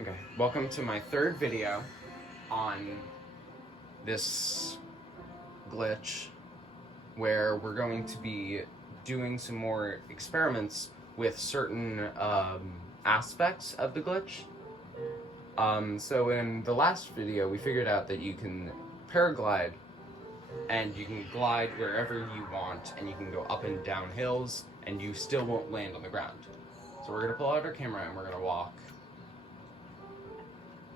Okay, welcome to my third video on this glitch where we're going to be doing some more experiments with certain aspects of the glitch. So in the last video we figured out that you can paraglide and you can glide wherever you want and you can go up and down hills and you still won't land on the ground. So we're going to pull out our camera and we're going to walk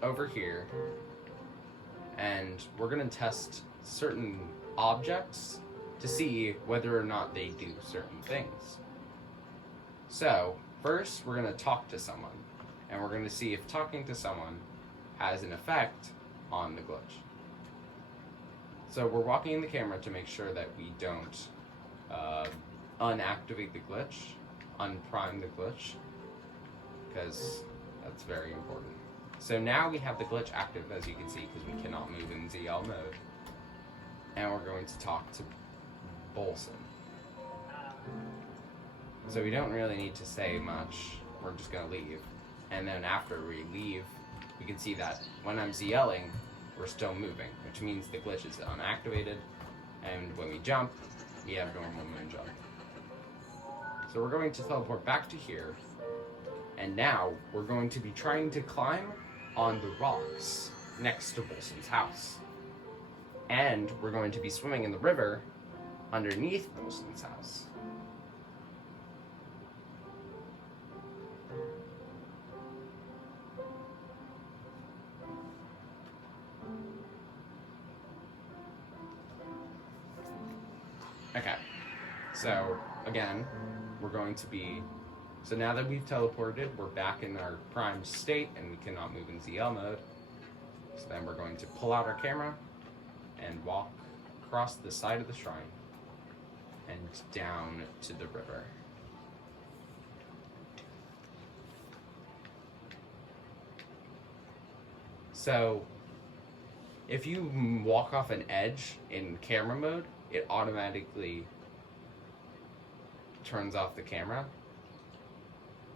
over here and we're going to test certain objects to see whether or not they do certain things. So first we're going to talk to someone and we're going to see if talking to someone has an effect on the glitch. So we're walking in the camera to make sure that we don't unactivate the glitch, unprime the glitch, because that's very important. So now we have the glitch active, as you can see, because we cannot move in ZL mode. And we're going to talk to Bolson. So we don't really need to say much. We're just going to leave. And then after we leave, we can see that when I'm ZLing, we're still moving, which means the glitch is unactivated. And when we jump, we have normal moon jump. So we're going to teleport back to here. And now we're going to be trying to climb on the rocks next to Bolson's house. And we're going to be swimming in the river underneath Bolson's house. Okay, so again, we're going to be, so now that we've teleported, we're back in our primed state and we cannot move in ZL mode. So then we're going to pull out our camera and walk across the side of the shrine and down to the river. So if you walk off an edge in camera mode, it automatically turns off the camera,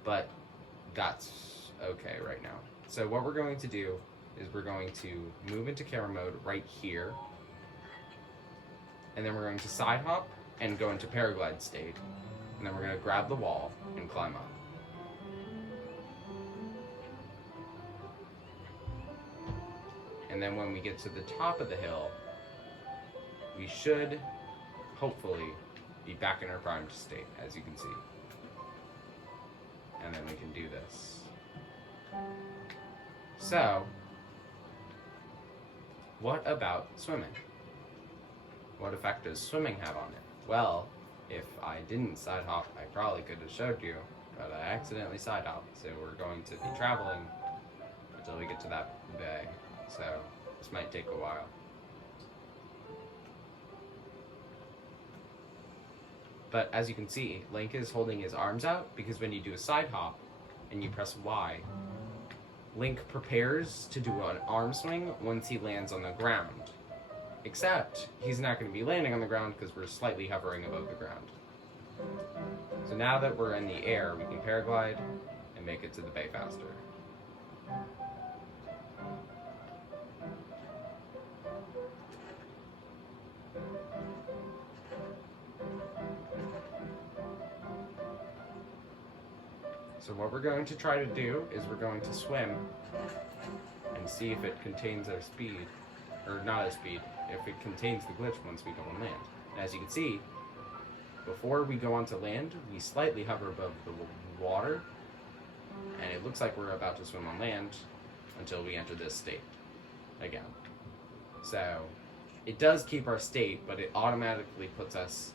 but that's okay right now. So what we're going to do is we're going to move into camera mode right here, and then we're going to side hop and go into paraglide state, and then we're going to grab the wall and climb up. And then when we get to the top of the hill, we should hopefully be back in our primed state, as you can see. And then we can do this. So, what about swimming? What effect does swimming have on it? Well, if I didn't side hop, I probably could have showed you, but I accidentally side hopped. So we're going to be traveling until we get to that bay. So this might take a while. But as you can see, Link is holding his arms out because when you do a side hop and you press Y, Link prepares to do an arm swing once he lands on the ground. Except he's not going to be landing on the ground because we're slightly hovering above the ground. So now that we're in the air, we can paraglide and make it to the bay faster. So what we're going to try to do is we're going to swim and see if it contains our speed, or not our speed, if it contains the glitch once we go on land. And as you can see, before we go onto land, we slightly hover above the water, and it looks like we're about to swim on land until we enter this state again. So it does keep our state, but it automatically puts us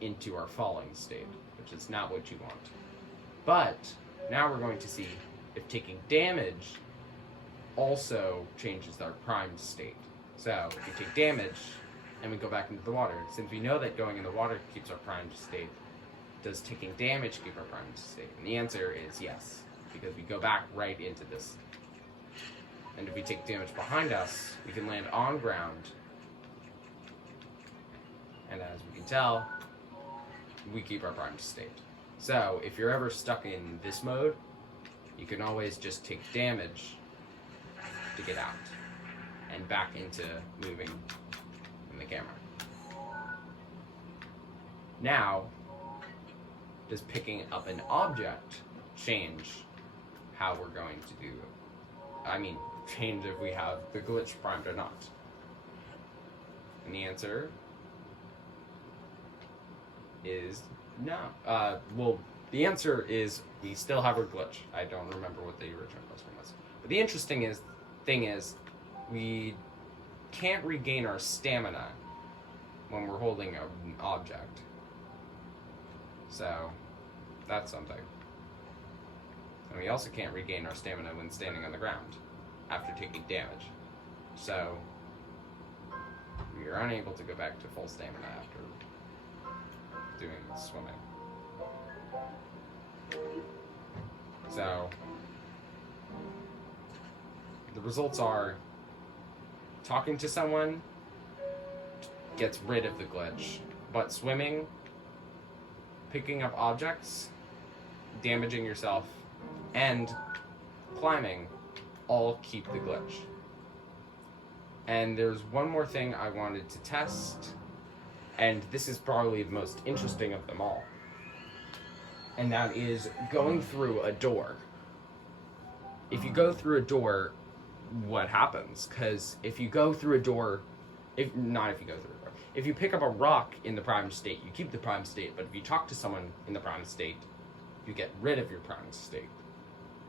into our falling state, which is not what you want. But now we're going to see if taking damage also changes our primed state. So if we take damage and we go back into the water, since we know that going in the water keeps our primed state, does taking damage keep our primed state? And the answer is yes, because we go back right into this. And if we take damage behind us, we can land on ground. And as we can tell, we keep our primed state. So if you're ever stuck in this mode, you can always just take damage to get out and back into moving in the camera. Now, does picking up an object change how we're going to do it? I mean, change if we have the glitch primed or not? And the answer is no. Well, the answer is we still have our glitch. I don't remember what the original question was. But the interesting thing is, we can't regain our stamina when we're holding an object. So, that's something. And we also can't regain our stamina when standing on the ground after taking damage. So, we are unable to go back to full stamina after doing swimming. So, the results are talking to someone gets rid of the glitch, but swimming, picking up objects, damaging yourself, and climbing all keep the glitch. And there's one more thing I wanted to test, and this is probably the most interesting of them all. And that is going through a door. If you go through a door, what happens? Because if you go through a door, if you pick up a rock in the prime state, you keep the prime state, but if you talk to someone in the prime state, you get rid of your prime state.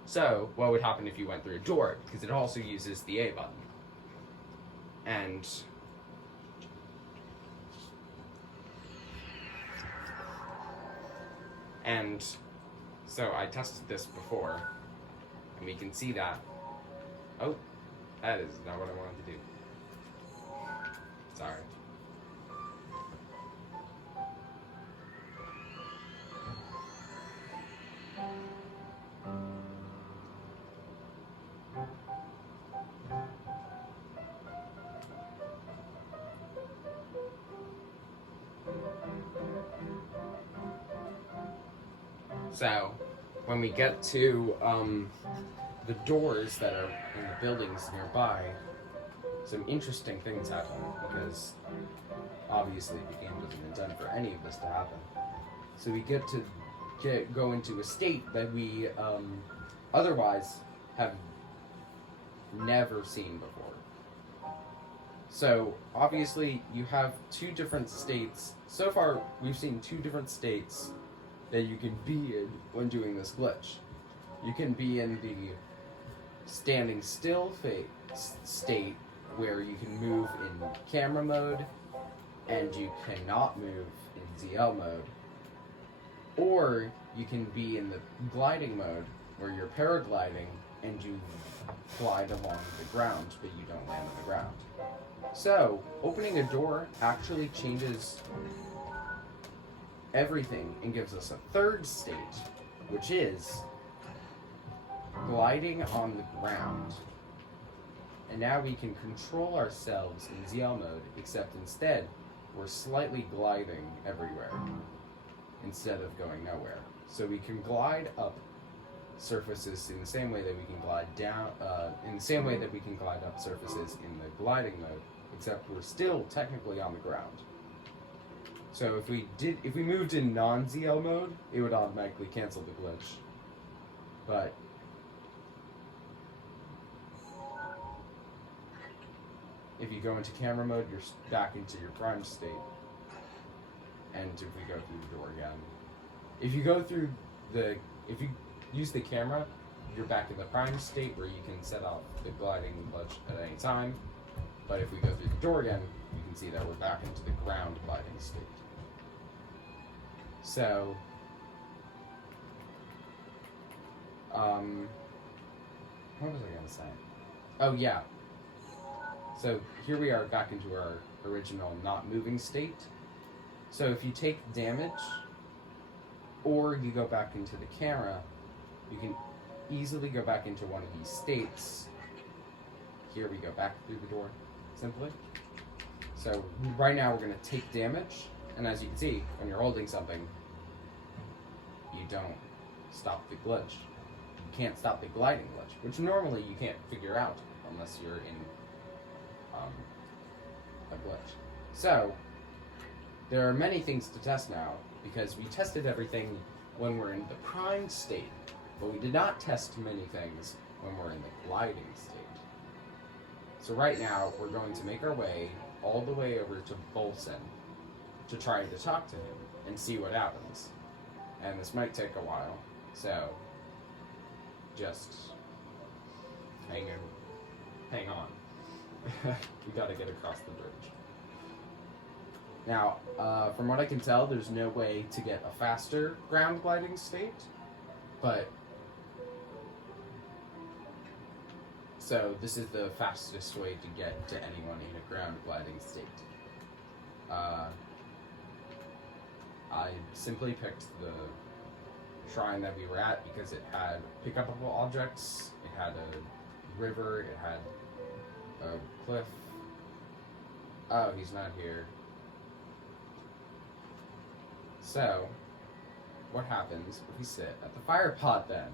So, what would happen if you went through a door? Because it also uses the A button. And so I tested this before, and we can see that. Oh, that is not what I wanted to do. Sorry. So, when we get to the doors that are in the buildings nearby, some interesting things happen, because obviously the game doesn't intend for any of this to happen. So we get to go into a state that we otherwise have never seen before. So obviously you have two different states. So far we've seen two different states that you can be in when doing this glitch. You can be in the standing still state, where you can move in camera mode and you cannot move in ZL mode. Or you can be in the gliding mode, where you're paragliding and you glide along the ground, but you don't land on the ground. So, opening a door actually changes everything and gives us a third state, which is gliding on the ground. And now we can control ourselves in ZL mode, except instead we're slightly gliding everywhere instead of going nowhere. So we can glide up surfaces in the same way that we can glide down, in the same way that we can glide up surfaces in the gliding mode, except we're still technically on the ground. So if we moved in non-ZL mode, it would automatically cancel the glitch. But if you go into camera mode, you're back into your prime state. And if we go through the door again, if you use the camera, you're back in the prime state where you can set off the gliding glitch at any time. But if we go through the door again, you can see that we're back into the ground gliding state. So, what was I going to say? Oh, yeah. So, here we are back into our original not moving state. So, if you take damage, or you go back into the camera, you can easily go back into one of these states. Here we go back through the door, simply. So, right now we're going to take damage. And as you can see, when you're holding something, you don't stop the glitch. can't stop the gliding glitch, which normally you can't figure out unless you're in a glitch. So, there are many things to test now, because we tested everything when we're in the primed state, but we did not test many things when we're in the gliding state. So right now, we're going to make our way all the way over to Bolson to try to talk to him and see what happens. And this might take a while, so just hang on. We gotta get across the bridge. Now, from what I can tell, there's no way to get a faster ground gliding state, but so this is the fastest way to get to anyone in a ground gliding state. I simply picked the shrine that we were at because it had pick-upable objects, it had a river, it had a cliff. Oh, he's not here. So, what happens if we sit at the fire pot then?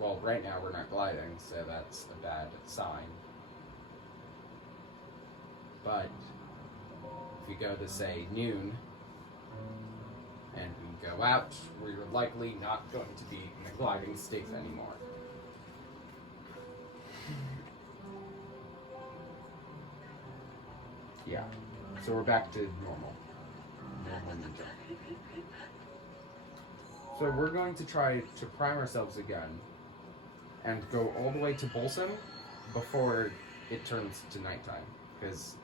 Well, right now we're not gliding, so that's a bad sign. But if you go to, say, noon, and we go out, we're likely not going to be in a gliding state anymore. Yeah, so we're back to normal. So we're going to try to prime ourselves again and go all the way to Bolson before it turns to nighttime, because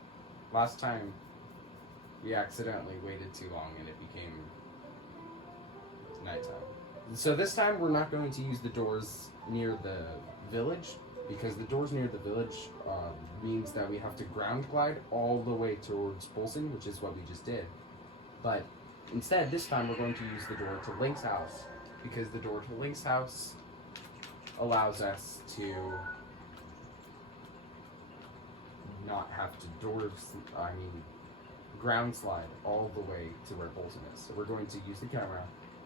last time we accidentally waited too long and it became nighttime. So this time we're not going to use the doors near the village, because the doors near the village means that we have to ground glide all the way towards Bolson, which is what we just did. But instead, this time we're going to use the door to Link's house, because the door to Link's house allows us to not have to ground slide all the way to where Bolson is. So we're going to use the camera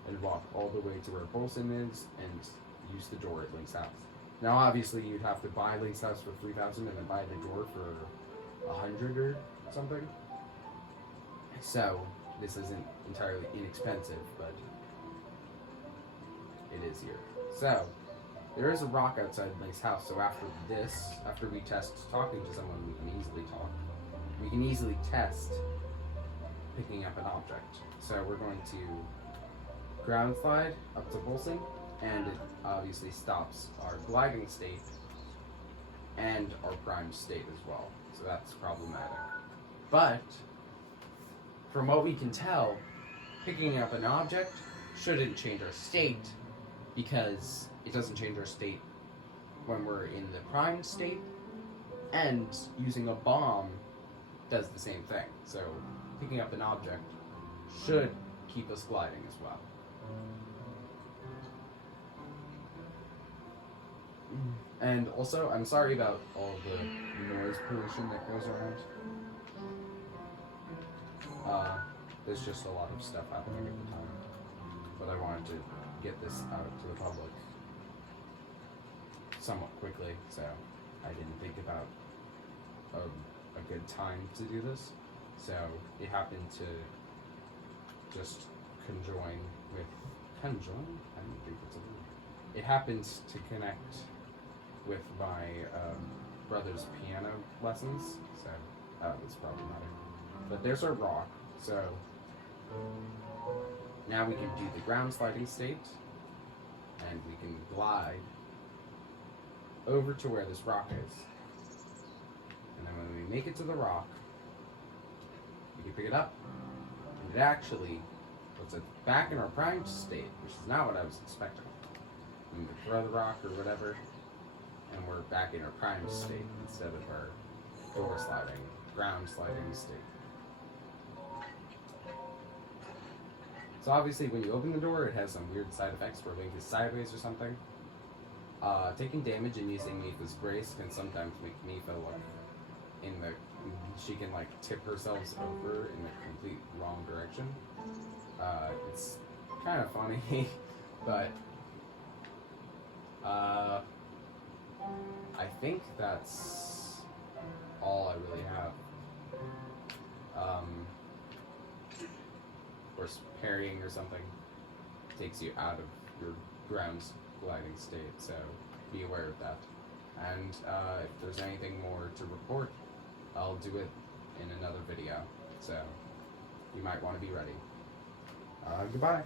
and walk all the way to where Bolson is and use the door at Link's house. Now obviously you'd have to buy Link's house for 3,000 and then buy the door for 100 or something. So this isn't entirely inexpensive, but it is here. So there is a rock outside Link's house, so after we test talking to someone, we can easily talk. We can easily test picking up an object. So we're going to ground slide up to Bolson, and it obviously stops our gliding state and our prime state as well. So that's problematic. But from what we can tell, picking up an object shouldn't change our state, because it doesn't change our state when we're in the prime state, and using a bomb does the same thing. So picking up an object should keep us gliding as well. And also, I'm sorry about all the noise pollution that goes around. There's just a lot of stuff happening at the time, but I wanted to get this out to the public somewhat quickly, so I didn't think about a good time to do this. So it happened to just conjoin? I don't think it's a word. It happened to connect with my brother's piano lessons, so that was problematic. But there's our rock, so now we can do the ground sliding state, and we can glide over to where this rock is. And then when we make it to the rock, we can pick it up, and it actually puts it back in our primed state, which is not what I was expecting. We can throw the rock or whatever, and we're back in our primed state instead of our door sliding, ground sliding state. So obviously when you open the door, it has some weird side effects where Link is sideways or something. Taking damage and using Mipha's Grace can sometimes make Mipha she can like tip herself over in the complete wrong direction. It's kind of funny, but I think that's all I really have. Of course, parrying or something takes you out of your ground gliding state, so be aware of that. And if there's anything more to report, I'll do it in another video, so you might want to be ready. Goodbye.